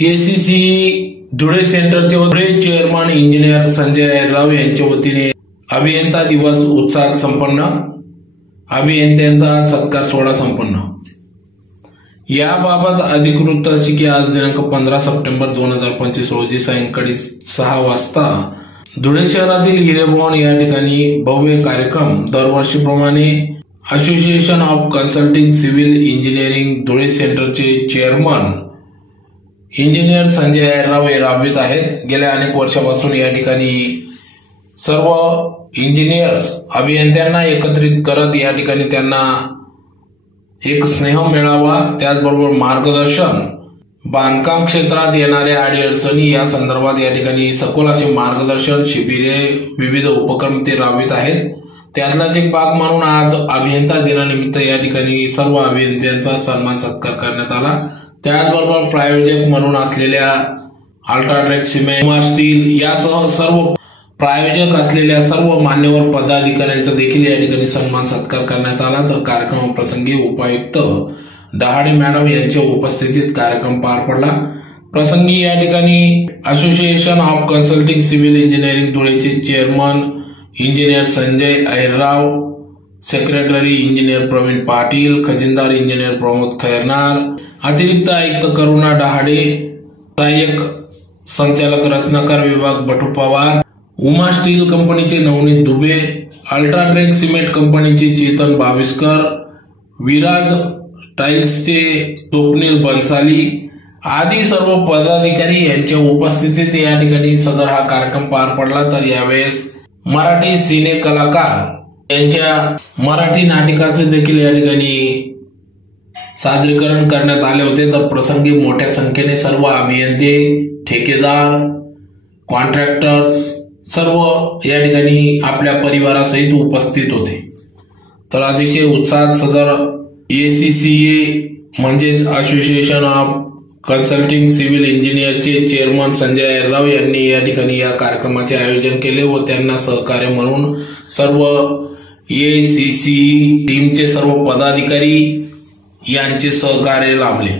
ACC Dhule सेंटरचे Dhule chairman engineer Sanjay Ahirrao यांच्या वतीने अभियंता दिवस उत्साहात संपन्न, अभियंत्यांचा सत्कार सोहळा संपन्न। याबाबत अधिकृत की आज दिनांक 15 सप्टेंबर 2025 रोजी सायंकाळी 6 वाजता धुळे शहरातील हिरेभवन या ठिकाणी भव्य कार्यक्रम दरवर्षीप्रमाणे association of consulting civil engineering Dhule सेंटरचे चेअरमन इंजिनियर संजय अहिरराव हे राबवित आहेत। गेल्या अनेक वर्षापासून या ठिकाणी सर्व इंजिनियर्स अभियंत्यांना एकत्रित करत या ठिकाणी त्यांना एक स्नेह मेळावा, त्याचबरोबर मार्गदर्शन, बांधकाम क्षेत्रात येणाऱ्या अडीअडचणी या संदर्भात या ठिकाणी सखोल असे मार्गदर्शन शिबिरे, विविध उपक्रम ते राबवित आहेत। त्यातलाच एक भाग म्हणून आज अभियंता दिनानिमित्त या ठिकाणी सर्व अभियंत्यांचा सन्मान सत्कार करण्यात आला। त्याचबरोबर प्रायोजक म्हणून असलेल्या अल्ट्राटेक सिमेंट, उमा स्टील यासह सर्व प्रायोजक असलेल्या सर्व मान्यवर पदाधिकाऱ्यांचा देखील या ठिकाणी सन्मान सत्कार करण्यात आला। तर कार्यक्रमाप्रसंगी उपायुक्त डहाळे मॅडम यांच्या उपस्थितीत कार्यक्रम पार पडला। प्रसंगी या ठिकाणी association of consulting civil engineering धुळेचे chairman engineer Sanjay Ahirrao, secretary engineer Pravin Patil, खजिनदार इंजिनियर प्रमोद खैरनार, अतिरिक्त आयुक्त करुणा डहाळे, सहाय्यक संचालक रचनाकार विभाग बटू पवार, उमा स्टील कंपनीचे नवनीत दुबे, अल्ट्राटेक सिमेंट कंपनीचे चेतन बाविस्कर, विराज टाइल्सचे स्वप्नील बन्साली आदी सर्व पदाधिकारी यांच्या उपस्थितीत या ठिकाणी सदर हा कार्यक्रम पार पडला। तर यावेळेस मराठी सिने कलाकार यांच्या मराठी नाटकाचे देखील या ठिकाणी सादरीकरण करण्यात आले होते। तर प्रसंगी मोठ्या संख्येने सर्व अभियंते, ठेकेदार, कॉन्ट्रॅक्टर्स सर्व या ठिकाणी आपल्या परिवारासहित उपस्थित होते। तर अतिशय उत्साहात सदर एसीसीए म्हणजेच असोसिएशन ऑफ कन्सल्टिंग सिव्हिल इंजिनियरचे चेअरमन संजय अहिरराव यांनी या ठिकाणी या कार्यक्रमाचे आयोजन केले व त्यांना सहकार्य म्हणून सर्व एसीसी टीमचे सर्व पदाधिकारी यांचे सहकार्य लाभले।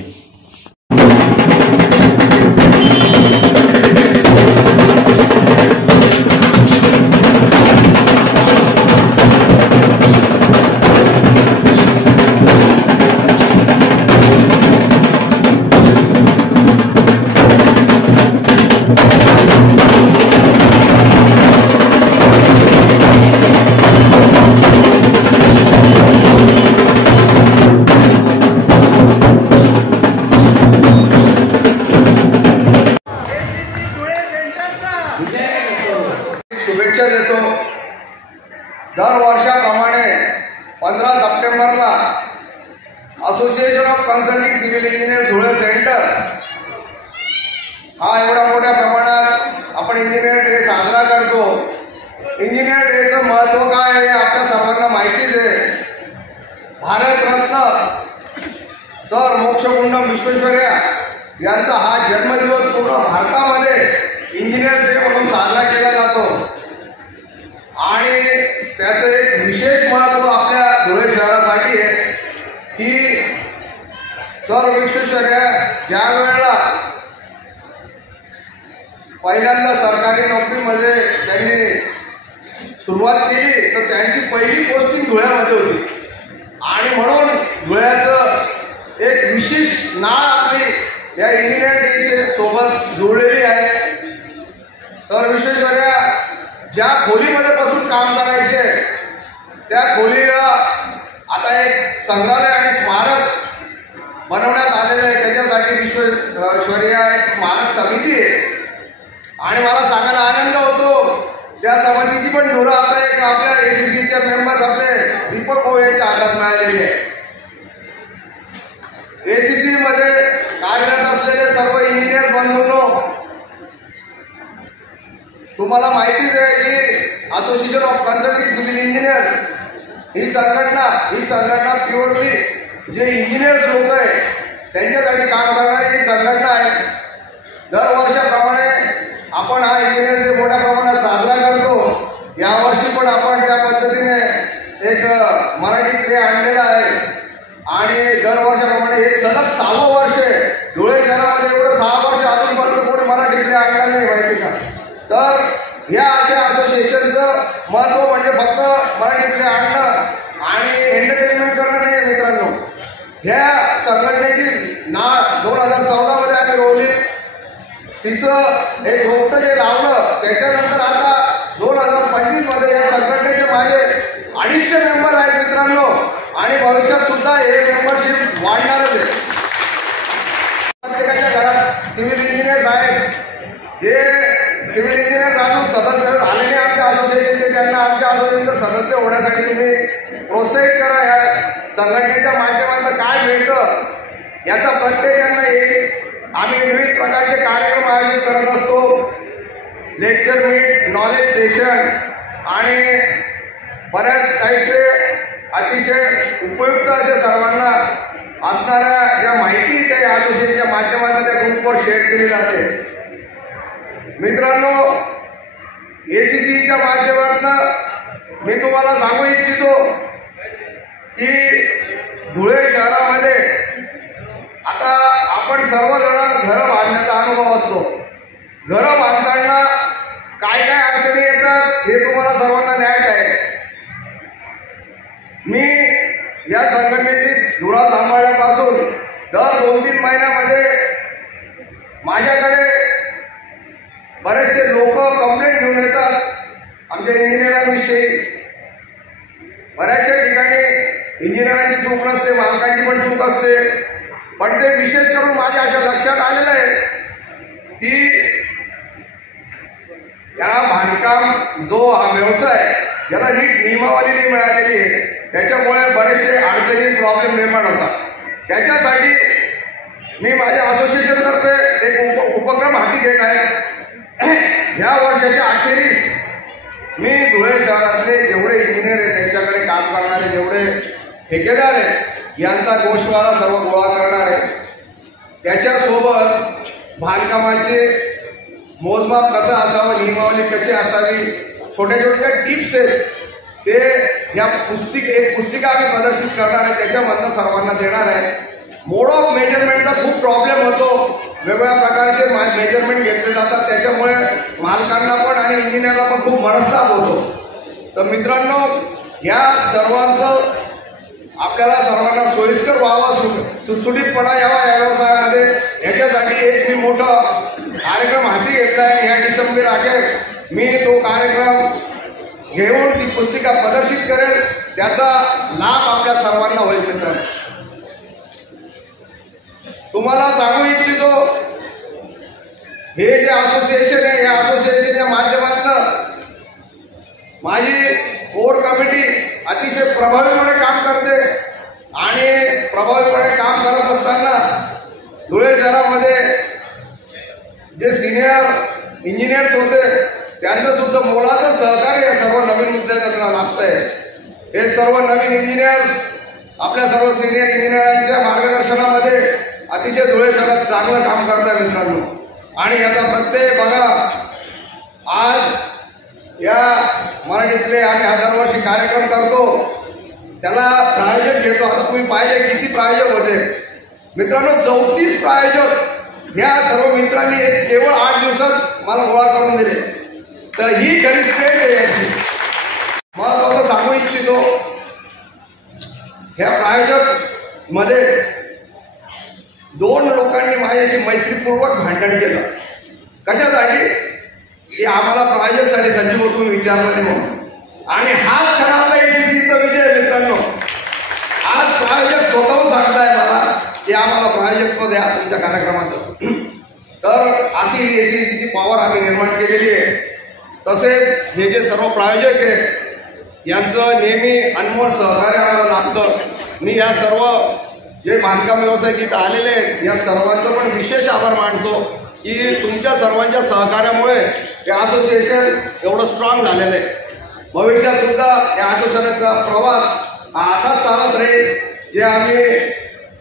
शुभेच्छा देतो। दर वर्षाप्रमाणे 15 सप्टेंबरला association of consulting civil engineer Dhule centre हा एवढ्या मोठ्या प्रमाणात आपण इंजिनियर डे साजरा करतो। इंजिनियर डेचं महत्त्व काय आहे आपल्या सर्वांना माहितीच आहे। भारतरत्न सर मोक्षगुंडम विश्वेश्वरय्या यांचा हा जन्मदिवस पूर्ण भारतामध्ये इंजिनियर डे म्हणून साजरा केला जातो आणि त्याचं एक विशेष महत्त्व आपल्या धुळे शहरासाठी आहे की सर विश्वेश्वरय्या ज्या वेळेला पहिल्यांदा सरकारी नोकरीमध्ये त्यांनी सुरुवात केली तर त्यांची पहिली पोस्टिंग धुळ्यामध्ये होती आणि म्हणून धुळ्याचं एक विशेष नाळ आपली या इंजिनियर डेच्या सोबत जोडलेली आहे। सर विश्वेश्वरय्या ज्या खोलीमध्ये बसून काम करायचे त्या खोलीला आता एक संग्रहालय आणि स्मारक बनवण्यात आलेलं आहे। त्याच्यासाठी विश्वेश्वरय्या एक स्मारक समिती आहे आणि मला सांगायला आनंद होतो त्या समितीची पण धुरा आता एक आपल्या एसीसीच्या मेंबर आपले दीपक भाऊ यांच्या हातात मिळालेली आहे। एसीसी मध्ये कार्यरत असलेले सर्व इंजिनियर बंधूंनो, तुम्हाला माहितीच आहे की association of consulting civil engineers ही संघटना प्युअरली जे इंजिनियर्स लोक आहे त्यांच्यासाठी काम करणारी ही संघटना आहे। दर वर्षाप्रमाणे आपण हा इंजिनियर डे मोठ्या प्रमाणात साजरा करतो। यावर्षी पण आपण त्या पद्धतीने एक मराठी प्ले आणलेला आहे आणि दर वर्षाप्रमाणे हे सलग 6वं वर्ष आहे। धुळे शहरामध्ये एवढं 6 वर्ष मराठीतले आणणं आणि एंटरटेनमेंट करणं नाही मित्रांनो. ह्या संघटनेची ना 2014 मध्ये आम्ही रोवली, तिचं एक रोपट जे लावलं, त्याच्यानंतर आता 2025 मध्ये या संघटनेचे माझे 250 मेंबर आहेत मित्रांनो, आणि भविष्यात सुद्धा हे मेंबरशिप वाढणारच आहे. प्रत्येकाच्या घरात सिव्हिल इंजिनियर्स आहेत, जे सिव्हिल इंजिनियर्स अजून सदस्य झाले नाही आमच्या असोसिएशनचे, त्यांना आमच्या असोसिएशनचे सदस्य होण्यासाठी तुम्ही प्रोत्साहित करा. या संघटनेच्या माध्यमातून काय मिळतं याचा प्रत्येकांना येईल. आम्ही विविध प्रकारचे कार्यक्रम आयोजित करत असतो, लेक्चर मीट, नॉलेज सेशन आणि बऱ्याच टाईपचे अतिशय उपयुक्त असे सर्वांना असणाऱ्या ज्या माहिती त्या असोसिएशनच्या माध्यमातून त्या ग्रुपवर शेअर केली जाते. मित्रांनो, ACCच्या माध्यमातून मी तुम्हाला सांगू इच्छितो की धुळे शहरामध्ये आता आपण सर्वजण घरं बांधण्याचा अनुभव असतो. घरं बांधताना काय काय अडचणी येतात हे तुम्हाला सर्वांना न्यायच आहे. मी या संघटनेची धुरा सांभाळल्यापासून दर 2-3 महिन्यामध्ये माझ्याकडे बरेचसे लोक कंप्लेंट घेऊन येतात आमच्या इंजिनियरांविषयी. बऱ्याचशा ठिकाणी इंजिनियरांची चूक नसते, मालकांची पण चूक असते, पण ते विशेष करून माझ्या अशा लक्षात आलेलं आहे की या बांधकाम जो हा व्यवसाय याला नीट नियमावली नाही मिळालेली आहे, त्याच्यामुळे बरेचसे अडचणी प्रॉब्लेम निर्माण होतात. त्याच्यासाठी मी माझ्या असोसिएशनतर्फे एक उपक्रम हाती घेत आहे. ह्या वर्षाच्या अखेरीस मी धुळे शहरातले जेवढे इंजिनियर आहेत, त्यांच्याकडे काम करणारे जेवढे ठेकेदार आहेत, यांचा गोषवारा सर्व गोळा करणार आहे. त्याच्यासोबत बांधकामाचे मोजमाप कसं असावं, नियमावली कशी असावी, छोट्या छोट्या टिप्स आहेत ते या एक पुस्तिका आम्ही प्रदर्शित करणार आहे, त्याच्यामधनं सर्वांना देणार आहे. मोड ऑफ मेजरमेंटचा खूप प्रॉब्लेम होतो, वेगवेगळ्या प्रकारचे मेजरमेंट घेतले जातात, त्याच्यामुळे मालकांना पण आणि इंजिनियरला पण खूप मनस्ताप होतो. तर मित्रांनो, या सर्वांचं आपल्याला सर्वांना सोयीस्कर व्हावं, सुटसुटीतपणा यावा या व्यवसायामध्ये, याच्यासाठी एक मी मोठा कार्यक्रम हाती घेतला आहे. या डिसेंबर अखेर मी तो कार्यक्रम घेऊन ती पुस्तिका प्रदर्शित करेल, त्याचा लाभ आपल्या सर्वांना होईल. मित्रांनो, तुम्हाला सांगू इच्छितो, हे जे असोसिएशन आहे, या असोसिएशनच्या माध्यमातून माझी कोर कमिटी अतिशय प्रभावीपणे काम करते आणि प्रभावीपणे काम करत असताना धुळे शहरामध्ये जे सिनियर इंजिनियर्स होते त्यांचं सुद्धा मोलाचं सहकार्य या सर्व नवीन मुद्द्यांना लागतंय. हे सर्व नवीन इंजिनियर्स आपल्या सर्व सिनियर इंजिनियरांच्या मार्गदर्शनामध्ये अतिशय धुळे शहरात चांगलं काम करतात मित्रांनो. आणि याचा प्रत्यय बघा, आज या मराठीतले आम्ही दरवर्षी कार्यक्रम करतो, त्याला प्रायोजक घेतो. आता तुम्ही पाहिले किती प्रायोजक होते मित्रांनो, 34 प्रायोजक या सर्व मित्रांनी केवळ 8 दिवसात मला गोळा करून दिले. तर ही खरी ट्रेंड आहे याची. महत्वाचं सांगू इच्छितो, ह्या प्रायोजक मध्ये 2 लोकांनी माझ्याशी मैत्रीपूर्वक भांडण केलं. कशासाठी? की आम्हाला प्रायोजकसाठी संजीव तुम्ही विचारलं नाही म्हणून. आणि हाच ठरवला ACCचा विजय मित्रांनो. आज प्रायोजक स्वतःहून सांगताय मला की आम्हाला प्रायोजकत्व द्या तुमच्या कार्यक्रमाचं. तर अशी ACCची पॉवर आम्ही निर्माण केलेली आहे. तसेच हे जे सर्व प्रायोजक आहेत यांचं नेहमी अनमोल सहकार्य आम्हाला लागतं. मी या सर्व जे बांधकाम व्यावसायिक इथं आलेले आहेत या सर्वांचं पण विशेष आभार मानतो की तुमच्या सर्वांच्या सहकार्यामुळे हे असोसिएशन एवढं स्ट्रॉंग झालेलं आहे. भविष्यात सुद्धा या असोसिएशनचा प्रवास हा असाच चालत राहील. जे आम्ही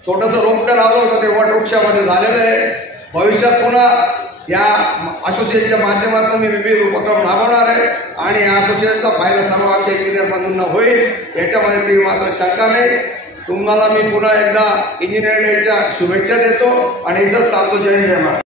छोटंसं रोपटं लावलं होतं ते वटवृक्षामध्ये झालेलं आहे. भविष्यात पुन्हा या असोसिएशनच्या माध्यमातून मी विविध उपक्रम राबवणार आहे आणि या असोसिएशनचा फायदा सर्व आमच्या इंजिनियर बंधूंना होईल याच्यामध्ये ती मात्र शंका नाही. तुम्हाला मी पुन्हा एकदा इंजिनिअरिंग डेच्या शुभेच्छा देतो आणि इथंच थांबतो. जय जय महाराज.